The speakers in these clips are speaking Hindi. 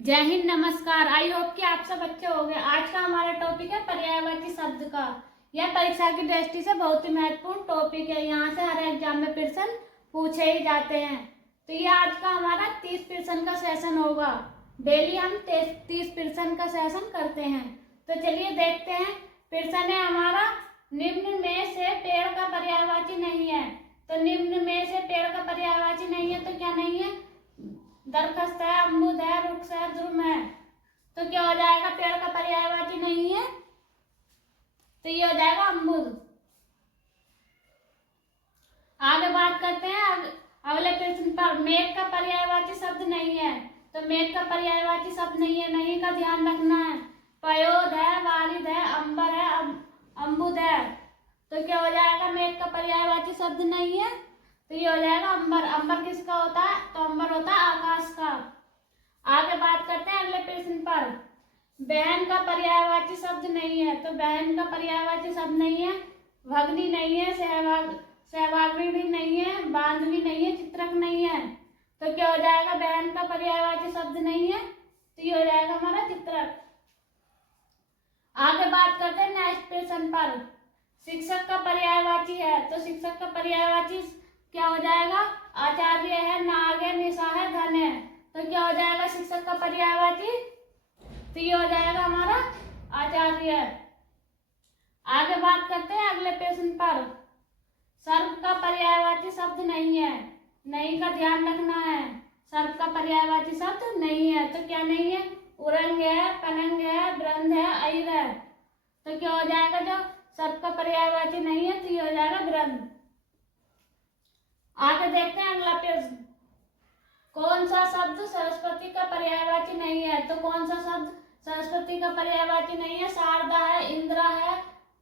जय हिंद, नमस्कार। आई होप कि आप सब अच्छे होंगे। आज का हमारा टॉपिक है पर्यायवाची शब्द का। यह परीक्षा की दृष्टि से बहुत ही महत्वपूर्ण टॉपिक है। यहाँ से हर एग्जाम में प्रश्न पूछे ही जाते हैं। तो ये आज का हमारा 30 प्रश्न का सेशन होगा। डेली हम 30 प्रश्न का सेशन करते हैं। तो चलिए देखते हैं। प्रश्न है हमारा, निम्न में से पेड़ का पर्यायवाची नहीं है। तो निम्न में से पेड़ का पर्यायवाची नहीं है तो क्या नहीं है? दरख्त है, अमरूद है, वृक्ष है, जुर्म है। तो क्या हो जाएगा? पेड़ का पर्यायवाची नहीं है तो ये हो जाएगा अमरूद। आगे बात करते हैं अगले प्रश्न पर। मेघ का पर्यायवाची शब्द नहीं है। तो मेघ का पर्यायवाची शब्द नहीं है, नहीं का ध्यान रखना है। पयोद है, वारिद है, अंबर है, अम्बुद है। तो क्या हो जाएगा? मेघ का पर्यायवाची शब्द नहीं है तो ये हो जाएगा अंबर। अंबर किसका होता है? तो अंबर होता है आकाश का। आगे बात करते हैं अगले प्रश्न पर। बहन का पर्यायवाची शब्द नहीं है। तो बहन का पर्यायवाची शब्द नहीं है, भगनी नहीं है, सहभागी भी नहीं है, बांधवी नहीं है, चित्रक नहीं है। तो क्या हो जाएगा? बहन का पर्यायवाची शब्द नहीं है तो ये हो जाएगा हमारा चित्रक। आगे बात करते हैं नेक्स्ट प्रश्न पर। शिक्षक का पर्यायवाची है। तो शिक्षक का पर्यायवाची क्या हो जाएगा? आचार्य है, नाग है, निशा है, धन है। तो क्या हो जाएगा शिक्षक का पर्यायवाची? तो ये हो जाएगा हमारा आचार्य। आगे बात करते हैं अगले प्रश्न पर। सर्प का पर्यायवाची शब्द नहीं है, नहीं का ध्यान रखना है। सर्प का पर्यायवाची शब्द नहीं है तो क्या नहीं है? उरंग है, पनंग है, ब्रंद है, अइर है। तो क्या हो जाएगा? जो सर्प का पर्यायवाची नहीं है तो ये हो जाएगा ब्रंद। आगे देखते हैं अगला प्रश्न। कौन सा शब्द सरस्वती का पर्यायवाची नहीं है? तो कौन सा शब्द सरस्वती का पर्यायवाची नहीं है? शारदा है, इंदिरा है,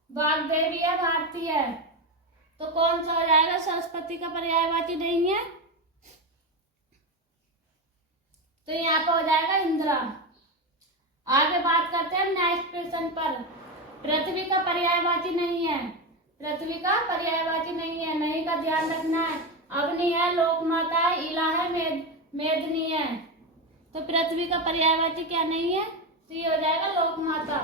वाग्देवी है, भारती है। तो कौन सा हो जाएगा? सरस्वती का पर्यायवाची नहीं है तो यहाँ पर हो जाएगा इंदिरा। आगे बात करते हैं नेक्स्ट प्रश्न पर। पृथ्वी का पर्यायवाची नहीं है। पृथ्वी का पर्यायवाची नहीं है, नहीं का ध्यान रखना है। अग्नि है, लोकमाता है, इला है, मेदनी है। तो पृथ्वी का पर्यायवाची क्या नहीं है? तो ये हो जाएगा लोकमाता।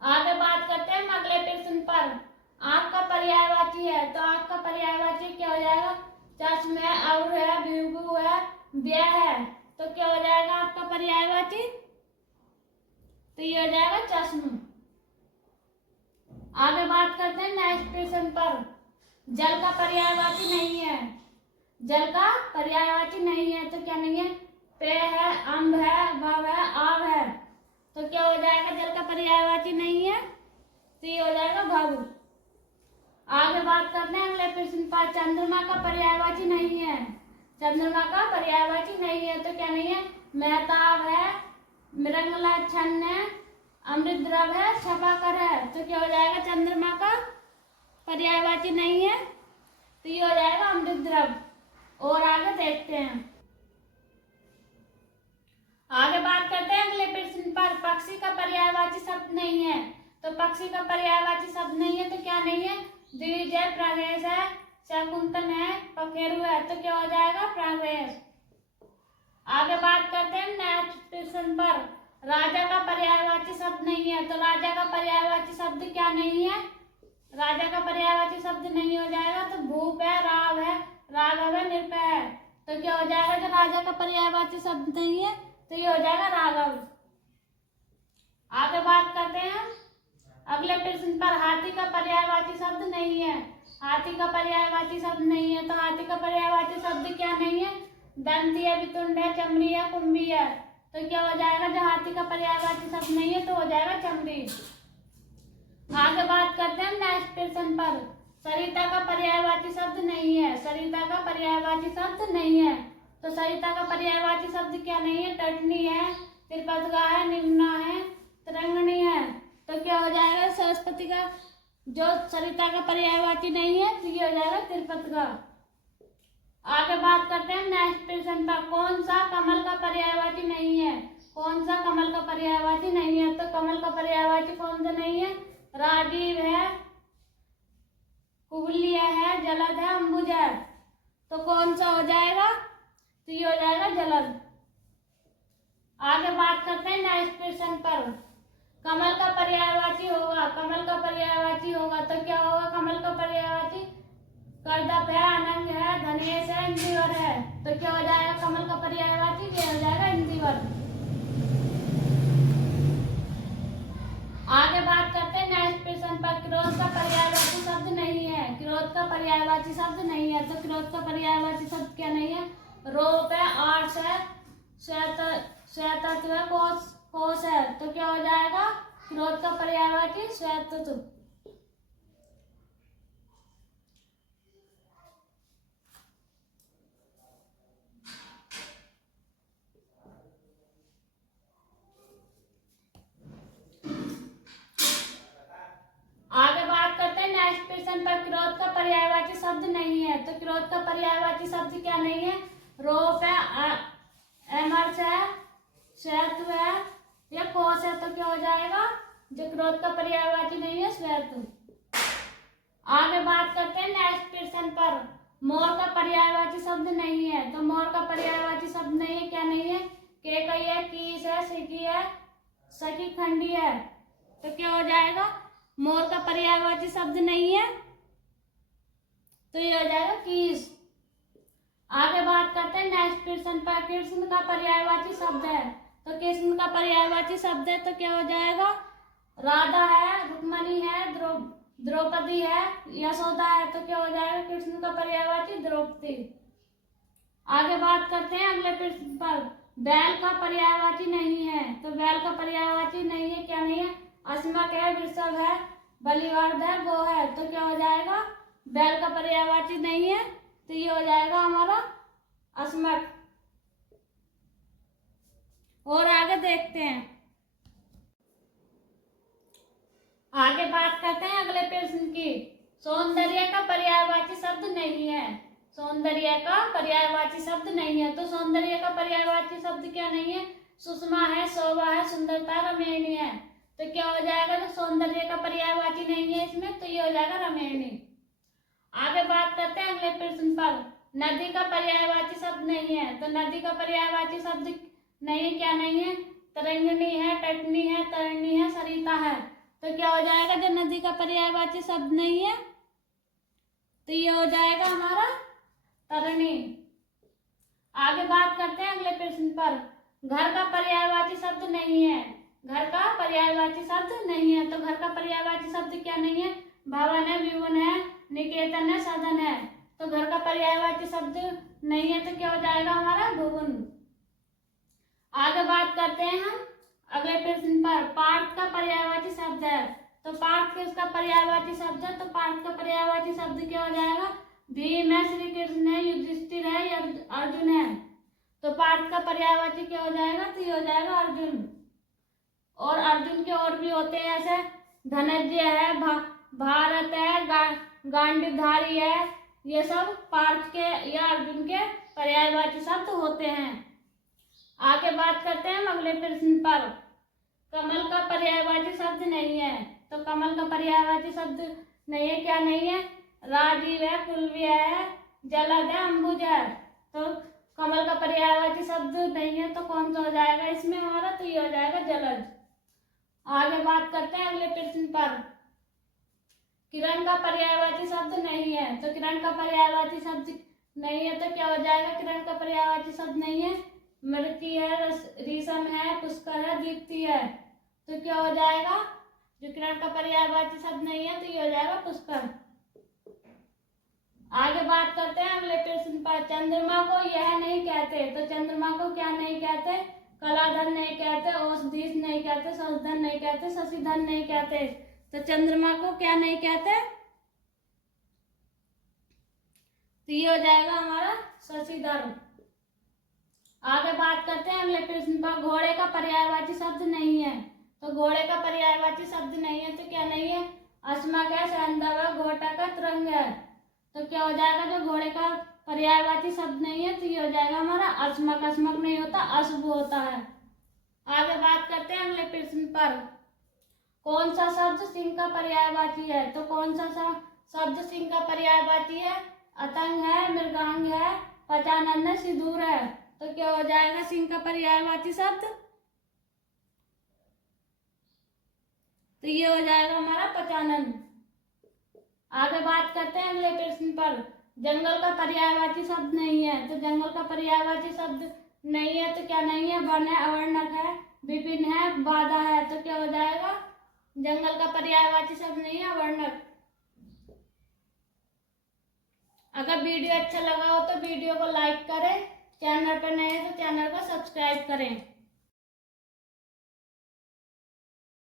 आगे बात करते हैं अगले प्रश्न पर। आंख का पर्यायवाची है। तो आंख का पर्यायवाची क्या हो जाएगा? चश्म है, और है, भृगु है, व्यय है। तो क्या हो जाएगा आंख का पर्यायवाची? तो ये हो जाएगा चश्म। आगे बात करते हैं नेक्स्ट प्रश्न पर। जल का पर्यायवाची नहीं है। जल का पर्यायवाची नहीं है तो क्या नहीं है? पेय है, अम्ब है, भव है, आव है। तो क्या हो जाएगा? जल का पर्यायवाची नहीं है तो ये हो जाएगा भव। आगे बात करते हैं अगले प्रश्न पर। चंद्रमा का पर्यायवाची नहीं है। चंद्रमा का पर्यायवाची नहीं है तो क्या नहीं है? मेहताब है, मृगलाछन्न है, अमृत द्रव है, छपाकर है। तो क्या हो जाएगा? चंद्रमा का पर्यायवाची नहीं है तो ये हो जाएगा अमृत द्रव। और आगे देखते हैं। आगे बात करते हैं अगले प्रश्न पर। पक्षी का पर्यायवाची शब्द नहीं है। तो पक्षी का पर्यायवाची शब्द नहीं है तो क्या नहीं है? द्विज है, प्रागेश है, शकुंतन है, पखेरु है। तो क्या हो जाएगा? प्रागेश। आगे बात करते हैं नेक्स्ट प्रश्न पर। राजा का पर्यायवाची शब्द नहीं है। तो राजा का पर्यायवाची शब्द क्या नहीं है? राजा का पर्यायवाची शब्द नहीं हो जाएगा तो भूप है, राव है, राघव है, निर्भय है। तो क्या हो जाएगा? जो राजा का पर्यायवाची शब्द नहीं है तो ये हो जाएगा राघव। आगे बात करते हैं अगले प्रश्न पर। हाथी का पर्यायवाची शब्द नहीं है। हाथी का पर्यायवाची शब्द नहीं है तो हाथी का पर्यायवाची शब्द क्या नहीं है? दंती है, वितुंड है, चमड़ी है, कुंभी है। तो क्या हो जाएगा? जो हाथी का पर्यायवाची शब्द नहीं है तो हो जाएगा चमड़ी। आगे बात करते हैं नेक्स्ट प्रश्न पर। सरिता का पर्यायवाची शब्द नहीं है। सरिता का पर्यायवाची शब्द नहीं है तो सरिता का पर्यायवाची शब्द क्या नहीं है? तटनी है, त्रिपतगा है, निम्ना है, तरंगणी है। तो क्या हो जाएगा? सरस्वती का जो सरिता का पर्यायवाची नहीं है तो ये हो जाएगा त्रिपतगा। आगे बात करते हैं नेक्स्ट प्रश्न पर। कौन सा कमल का पर्यायवाची नहीं है? कौन सा कमल का पर्यायवाची नहीं है? तो कमल का पर्यायवाची कौन सा नहीं है? राजीव है, कुबलिया है, जलद है, अंबुज है। तो कौन सा हो जाएगा? तो ये हो जाएगा जलद। आगे बात करते हैं नेक्स्ट क्वेश्चन पर। कमल का पर्यायवाची होगा, कमल का पर्यायवाची होगा तो क्या होगा? कमल का पर्यायवाची कर्दप है, अनंग है, धनेश है, इंदिवर है। तो क्या हो जाएगा कमल का पर्यायवाची? ये हो जाएगा इंदिवर। आगे बात करते हैं नेक्स्ट क्वेश्चन पर। क्रोध का पर्यायवाची शब्द नहीं है, क्रोध का पर्यायवाची शब्द नहीं है। तो क्रोध का पर्यायवाची शब्द क्या नहीं है? रोप है, आर्ट्स है, श्वेतत्व है, कोश है। तो क्या हो जाएगा क्रोध का पर्यायवाची? श्वेतत्व। आगे बात करते हैं नेक्स्ट क्वेश्चन पर। क्रोध का पर्यायवाची शब्द नहीं है। तो क्रोध का पर्यायवाची शब्द क्या नहीं है? रोप है, एमर्स है, श्वेतत्व है या कोश है। तो क्या हो जाएगा? जो क्रोध का पर्यायवाची नहीं है, श्वेतत्व। आगे बात करते हैं नेक्स्ट क्वेश्चन पर। मोर का पर्यायवाची शब्द नहीं है। तो मोर का पर्यायवाची शब्द नहीं है, क्या नहीं है? केकई है, कीस है, सिकी है, सखी खंडी है। तो क्या हो जाएगा? मोर का पर्यायवाची शब्द नहीं है, तो ये हो जाएगा कीस। आगे बात करते हैं नेक्स्ट क्वेश्चन पर। कृष्ण का पर्यायवाची शब्द है। तो कृष्ण का पर्यायवाची शब्द है तो क्या हो जाएगा? राधा है, रुक्मणी है, द्रौपदी है, यशोदा है। तो क्या हो जाएगा कृष्ण का पर्यायवाची? द्रौपदी। आगे बात करते हैं अगले प्रश्न पर। बैल का पर्यायवाची नहीं है। तो बैल का पर्यायवाची नहीं है, क्या नहीं है? अस्मक है, वृषभ है, बलिवर्ध है, गो है। तो क्या हो जाएगा? बैल का पर्यायवाची नहीं है, तो ये हो जाएगा हमारा अस्मक। और आगे देखते हैं। आगे बात करते हैं अगले प्रश्न की। सौंदर्य का पर्यायवाची शब्द नहीं है। सौंदर्य का पर्यायवाची शब्द नहीं है। तो सौंदर्य का पर्यायवाची शब्द क्या नहीं है? सुषमा है, शोभा है, सुंदरता, रमणीय है। तो क्या हो जाएगा? तो सौंदर्य का पर्यायवाची नहीं है इसमें, तो ये हो जाएगा रमणीय। आगे बात करते हैं अगले प्रश्न पर। नदी का पर्यायवाची शब्द नहीं है। तो नदी का पर्यायवाची शब्द नहीं है, क्या नहीं है? तरंगिणी है, तटनी है, तरणी है, सरिता है। तो क्या हो जाएगा? जो नदी का पर्यायवाची शब्द नहीं है, तो ये हो जाएगा हमारा तरणी। आगे बात करते हैं अगले प्रश्न पर। घर का पर्यायवाची शब्द नहीं है। घर का पर्यायवाची शब्द नहीं है। तो घर का पर्यायवाची शब्द क्या नहीं है? भवन है, विवन है, निकेतन है, सदन है। तो घर का पर्यायवाची शब्द नहीं है, तो क्या हो जाएगा हमारा? भुवन। आगे बात करते हैं हम अगले प्रश्न पर। पार्थ का पर्यायवाची शब्द है। तो पार्थ किसका पर्यायवाची शब्द है? तो पार्थ का पर्यायवाची शब्द क्या हो जाएगा? भीम है, श्री कृष्ण है, युधिष्ठिर है या अर्जुन है। तो पार्थ का पर्यायवाची क्या हो जाएगा? तो ये हो जाएगा अर्जुन। और अर्जुन के और भी होते हैं, ऐसे धनंजय है, भारत है, गांडीवधारी है। ये सब पार्थ के या अर्जुन के पर्यायवाची शब्द होते हैं। आगे बात करते हैं हम अगले प्रश्न पर। कमल का पर्यायवाची शब्द नहीं है। तो कमल का पर्यायवाची शब्द नहीं है, क्या नहीं है? राजीव है, कुलवी है, जलद है, अंबुज है। तो कमल का पर्यायवाची शब्द नहीं है, तो कौन सा हो जाएगा इसमें हमारा? तो ये हो जाएगा जलद। आगे बात करते हैं अगले प्रश्न पर। किरण का पर्यायवाची शब्द नहीं है। तो किरण का पर्यायवाची शब्द नहीं है, तो क्या हो जाएगा? किरण का पर्यायवाची शब्द नहीं है। मृति है, रेशम है, पुष्कर है, दीप्ति है। तो क्या हो जाएगा? जो किरण का पर्यायवाची शब्द नहीं है, तो ये हो जाएगा पुष्कर। आगे बात करते हैं अगले प्रश्न पर। चंद्रमा को यह नहीं कहते। तो चंद्रमा को क्या नहीं कहते? कलाधर नहीं कहते, औषधीश नहीं कहते, संशोधन नहीं कहते, शशिधर नहीं कहते। तो चंद्रमा को क्या नहीं कहते? तो ये हो जाएगा हमारा शशिधर। आगे बात करते हैं अगले प्रश्न पर। घोड़े का पर्यायवाची शब्द नहीं है। तो घोड़े का पर्यायवाची शब्द नहीं है, तो क्या नहीं है? अस्मक है, सैंधव है, घोटक है, त्रंग है। तो क्या हो जाएगा? जो घोड़े का पर्यायवाची शब्द नहीं है, तो ये हो जाएगा हमारा अस्मक। अस्मक नहीं होता, अशुभ होता है। आगे बात करते हैं अगले प्रश्न पर। कौन सा शब्द सिंह का पर्यायवाची है? तो कौन सा शब्द सिंह का पर्यायवाची है? अतंग है, मृगांग है, पचानन है, सिंदूर है। तो क्या हो जाएगा सिंह का पर्यायवाची शब्द? तो ये हो जाएगा हमारा 95। आगे बात करते हैं अगले प्रश्न पर। जंगल का पर्यायवाची शब्द नहीं है, तो जंगल का पर्यायवाची शब्द नहीं है तो क्या नहीं है? वन है, अवर्णक है, विभिन्न है, बाधा है, तो क्या हो जाएगा? जंगल का पर्यायवाची शब्द नहीं है, अवर्णक। अगर वीडियो अच्छा लगा हो तो वीडियो को लाइक करें, चैनल पर नए हैं तो चैनल को सब्सक्राइब करें।